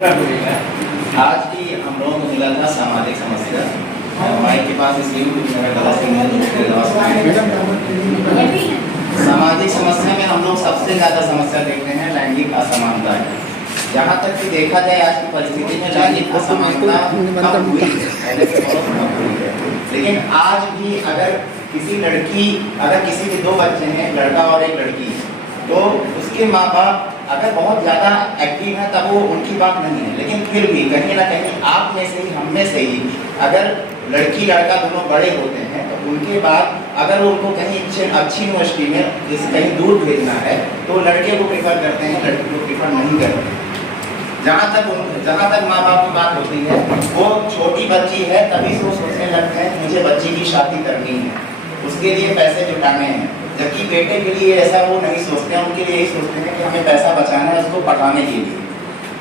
आज भी हम लोगों को मिला था सामाजिक समस्या। माइक के पास इसलिए सामाजिक समस्या में हम लोग सबसे ज़्यादा समस्या देखते हैं लैंगिक असमानता है। जहाँ तक कि देखा जाए आज की परिस्थिति में लैंगिक असमानता कम हुई है, पहले से बहुत कम हुई है। लेकिन आज भी अगर किसी के दो बच्चे हैं, लड़का और एक लड़की, तो उसके माँ बाप अगर बहुत ज़्यादा एक्टिव है तब वो उनकी बात नहीं है, लेकिन फिर भी कहीं ना कहीं आप में से ही, हम में से ही, अगर लड़की लड़का दोनों बड़े होते हैं तो उनके बाद अगर उनको कहीं अच्छी यूनिवर्सिटी में जैसे कहीं दूर भेजना है तो लड़के को प्रेफर करते हैं, लड़की को प्रेफर नहीं करते। जहाँ तक माँ बाप की बात होती है, वो छोटी बच्ची है तभी से वो सोचने लगते हैं मुझे बच्ची की शादी करनी है, उसके लिए पैसे जुटाने हैं। जबकि बेटे के लिए ऐसा वो नहीं सोचते हैं, उनके लिए यही सोचते हैं कि हमें पैसा बचाना है उसको पढ़ाने के लिए।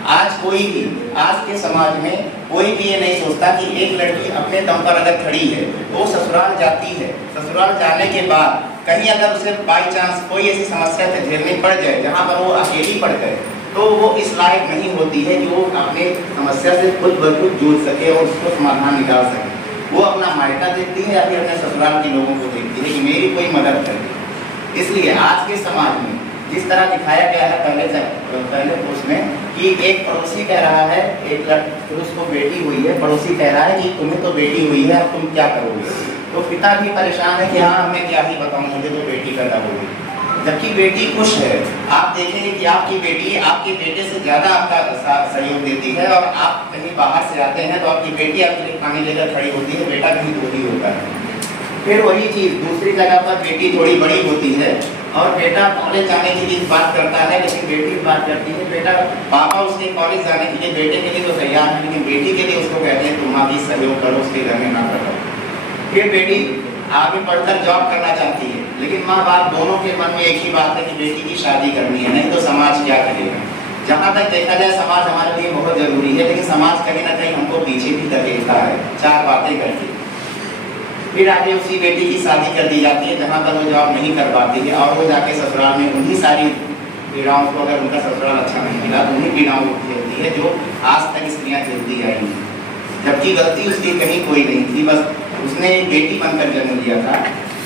आज कोई भी, आज के समाज में कोई भी ये नहीं सोचता कि एक लड़की अपने दम पर अगर खड़ी है तो ससुराल जाती है, ससुराल जाने के बाद कहीं अगर उसे बाई चांस कोई ऐसी समस्या से झेलनी पड़ जाए जहाँ पर वो अकेली पड़ जाए तो वो इस लायक नहीं होती है कि वो अपने समस्या से खुद ब खुद जूझ सके और उसको समाधान निकाल सके। वो अपना मायका देखती है या फिर अपने ससुराल के लोगों को देखती है कि मेरी कोई मदद करे। इसलिए आज के समाज में जिस तरह दिखाया गया है पहले उसमें कि एक पड़ोसी कह रहा है, एक पुरुष को बेटी हुई है, पड़ोसी कह रहा है कि तुम्हें तो बेटी हुई है, अब तुम क्या करोगे? तो पिता भी परेशान है कि हाँ हमें क्या ही बताऊँ, मुझे तो बेटी पैदा होगी। जबकि बेटी खुश है। आप देखेंगे कि आपकी बेटी आपके बेटे से ज़्यादा आपका सहयोग देती है, और आप कहीं बाहर से आते हैं तो आपकी बेटी आपके लिए खाने लेकर खड़ी होती है, बेटा कहीं दूर ही होता है। फिर वही चीज़ दूसरी जगह पर बेटी थोड़ी बड़ी होती है और बेटा कॉलेज जाने के लिए बात करता है, लेकिन बेटी बात करती है, बेटा पापा उसके कॉलेज जाने के लिए बेटे के लिए तो तैयार है, लेकिन बेटी के लिए उसको कहते हैं तुम भी सहयोग करो, उसके घर में ना करो। फिर बेटी आगे पढ़कर जॉब करना चाहती है, लेकिन माँ बाप दोनों के मन में एक ही बात है कि बेटी की शादी करनी है, नहीं तो समाज क्या करेगा। जहाँ तक देखा जाए समाज हमारे लिए बहुत जरूरी है, लेकिन समाज कहीं ना कहीं हमको पीछे भी धकेलता है चार बातें करके। फिर आगे उसी बेटी की शादी कर दी जाती है जहाँ पर वो जॉब नहीं कर पाती है, और वो जाके ससुराल में उन्हीं सारी पीड़ाओं को, अगर उनका ससुराल अच्छा नहीं मिला तो उन्हीं पीड़ाओं को झेलती है जो आज तक स्त्रियाँ झेलती आई हैं। जबकि गलती उसकी कहीं कोई नहीं थी, बस उसने एक बेटी बनकर जन्म लिया था,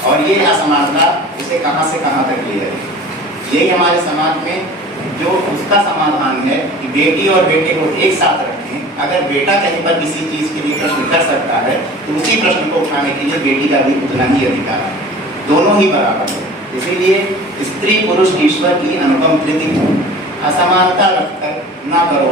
और ये असमानता उसे कहाँ से कहाँ तक ले आई। यही हमारे समाज में जो उसका समाधान है कि बेटी और बेटे को एक साथ रखें। अगर बेटा कहीं पर किसी चीज़ के लिए प्रश्न कर सकता है तो उसी प्रश्न को उठाने के लिए बेटी का भी उतना ही अधिकार है, दोनों ही बराबर है। इसीलिए स्त्री पुरुष ईश्वर की अनुपम कृति, असमानता रखकर ना करो